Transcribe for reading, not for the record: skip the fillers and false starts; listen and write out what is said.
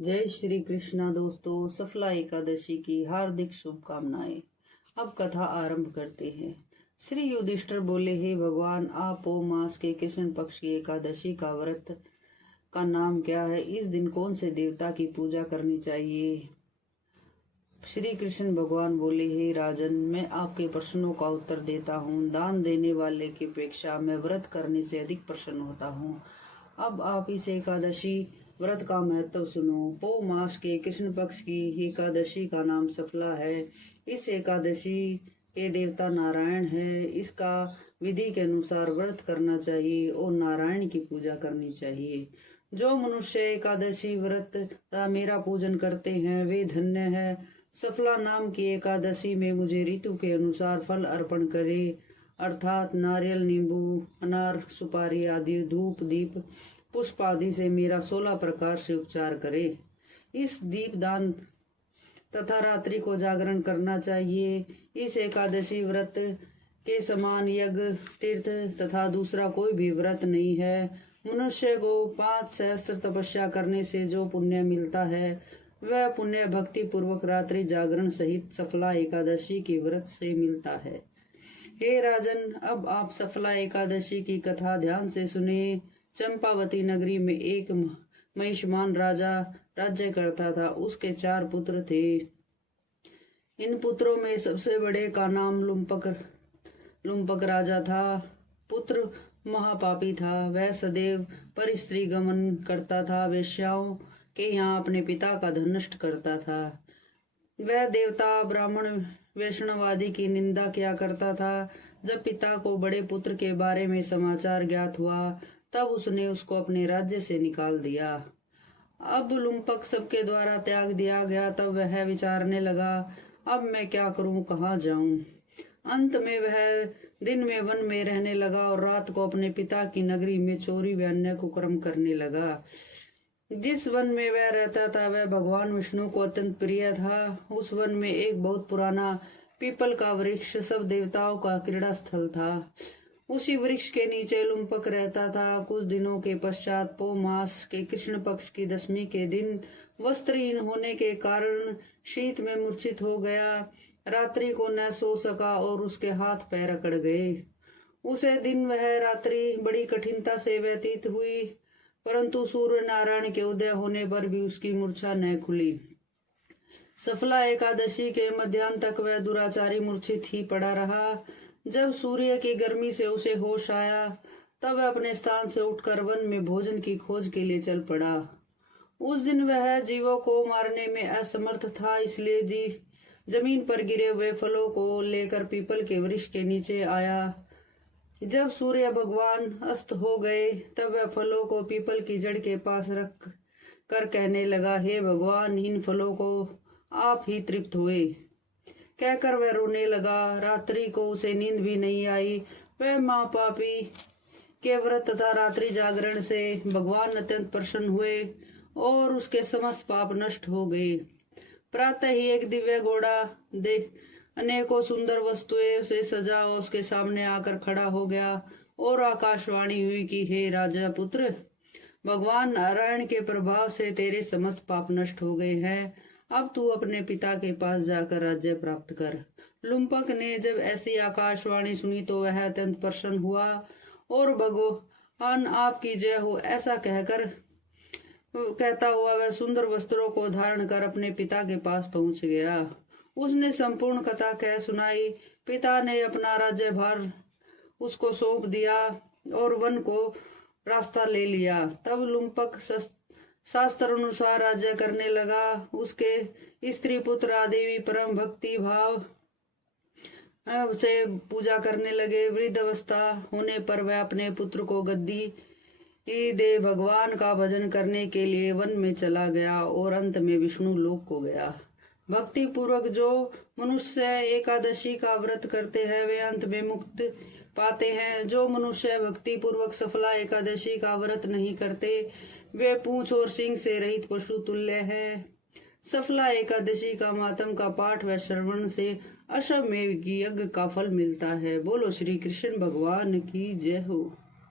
जय श्री कृष्णा दोस्तों, सफला एकादशी की हार्दिक शुभकामनाएं। अब कथा आरंभ करते हैं। श्री युधिष्ठिर बोले, हे भगवान, आप पौ मास के कृष्ण पक्ष की एकादशी का व्रत का नाम क्या है? इस दिन कौन से देवता की पूजा करनी चाहिए? श्री कृष्ण भगवान बोले, हे राजन, मैं आपके प्रश्नों का उत्तर देता हूँ। दान देने वाले की अपेक्षा मैं व्रत करने से अधिक प्रसन्न होता हूँ। अब आप इस एकादशी व्रत का महत्व सुनो। पौ मास के कृष्ण पक्ष की एकादशी का नाम सफला है। इस एकादशी के देवता नारायण है। इसका विधि के अनुसार व्रत करना चाहिए और नारायण की पूजा करनी चाहिए। जो मनुष्य एकादशी व्रत का मेरा पूजन करते हैं वे धन्य है। सफला नाम की एकादशी में मुझे ऋतु के अनुसार फल अर्पण करे, अर्थात नारियल, नींबू, अनार, सुपारी आदि, धूप, दीप, पुष्प आदि से मेरा 16 प्रकार से उपचार करे। इस दीप दान तथा रात्रि को जागरण करना चाहिए। इस एकादशी व्रत के समान यज्ञ, तीर्थ तथा दूसरा कोई भी व्रत नहीं है। मनुष्य को 5 सहस्त्र तपस्या करने से जो पुण्य मिलता है वह पुण्य भक्ति पूर्वक रात्रि जागरण सहित सफला एकादशी के व्रत से मिलता है। हे राजन, अब आप सफला एकादशी की कथा ध्यान से सुने। चंपावती नगरी में एक महिषमान राजा राज्य करता था। उसके 4 पुत्र थे। इन पुत्रों में सबसे बड़े का नाम लुम्पक राजा था। पुत्र महापापी था। वह सदैव पर स्त्री गमन करता था। वेश्याओं के यहाँ अपने पिता का धन नष्ट करता था। वह देवता, ब्राह्मण, वैष्णवादि की निंदा किया करता था। जब पिता को बड़े पुत्र के बारे में समाचार ज्ञात हुआ तब उसने उसको अपने राज्य से निकाल दिया। अब लुम्पक सबके द्वारा त्याग दिया गया तब वह विचारने लगा, अब मैं क्या करूं, कहाँ जाऊं। अंत में वह दिन में वन में रहने लगा और रात को अपने पिता की नगरी में चोरी व अन्य कुकर्म करने लगा। जिस वन में वह रहता था वह भगवान विष्णु को अत्यंत प्रिय था। उस वन में एक बहुत पुराना पीपल का वृक्ष सब देवताओं का क्रीड़ा स्थल था। उसी वृक्ष के नीचे लुम्पक रहता था। कुछ दिनों के पश्चात पौ मास के कृष्ण पक्ष की 10वीं के दिन वस्त्रहीन होने के कारण शीत में मूर्छित हो गया। रात्रि को न सो सका और उसके हाथ पैर अकड़ गए। उसे दिन वह रात्रि बड़ी कठिनता से व्यतीत हुई, परंतु सूर्य नारायण के उदय होने पर भी उसकी मूर्छा न खुली। सफला एकादशी के मध्याह्न तक वह दुराचारी मूर्छित ही पड़ा रहा। जब सूर्य की गर्मी से उसे होश आया तब वह अपने स्थान से उठकर वन में भोजन की खोज के लिए चल पड़ा। उस दिन वह जीवों को मारने में असमर्थ था, इसलिए जमीन पर गिरे हुए फलों को लेकर पीपल के वृक्ष के नीचे आया। जब सूर्य भगवान अस्त हो गए तब वह फलों को पीपल की जड़ के पास रख कर कहने लगा, हे भगवान, इन फलों को आप ही तृप्त हुए। कहकर वह रोने लगा। रात्रि को उसे नींद भी नहीं आई। वह महापापी के व्रत तथा रात्रि जागरण से भगवान अत्यंत प्रसन्न हुए और उसके समस्त पाप नष्ट हो गए। प्रातः ही एक दिव्य घोड़ा अनेकों सुंदर वस्तुएं से सजा और उसके सामने आकर खड़ा हो गया और आकाशवाणी हुई कि हे राजा पुत्र, भगवान नारायण के प्रभाव से तेरे समस्त पाप नष्ट हो गए हैं। अब तू अपने पिता के पास जाकर राज्य प्राप्त कर। लुम्पक ने जब ऐसी आकाशवाणी सुनी तो वह अत्यंत प्रसन्न हुआ और भगवान आपकी जय हो ऐसा कहता हुआ वह सुंदर वस्त्रों को धारण कर अपने पिता के पास पहुंच गया। उसने संपूर्ण कथा कह सुनाई। पिता ने अपना राज्यभार उसको सौंप दिया और वन को रास्ता ले लिया। तब लुम्पक शास्त्र अनुसार राज्य करने लगा। उसके स्त्री पुत्र आदि परम भक्ति भाव से पूजा करने लगे। वृद्ध अवस्था होने पर वह अपने पुत्र को गद्दी दे भगवान का भजन करने के लिए वन में चला गया और अंत में विष्णु लोक को गया। भक्ति पूर्वक जो मनुष्य एकादशी का व्रत करते हैं वे अंत में मुक्त पाते हैं। जो मनुष्य भक्ति पूर्वक सफला एकादशी का व्रत नहीं करते वे पूंछ और सिंह से रहित पशु तुल्य है। सफला एकादशी का मातम का पाठ व श्रवण से अश्वमेध यज्ञ का फल मिलता है। बोलो श्री कृष्ण भगवान की जय हो।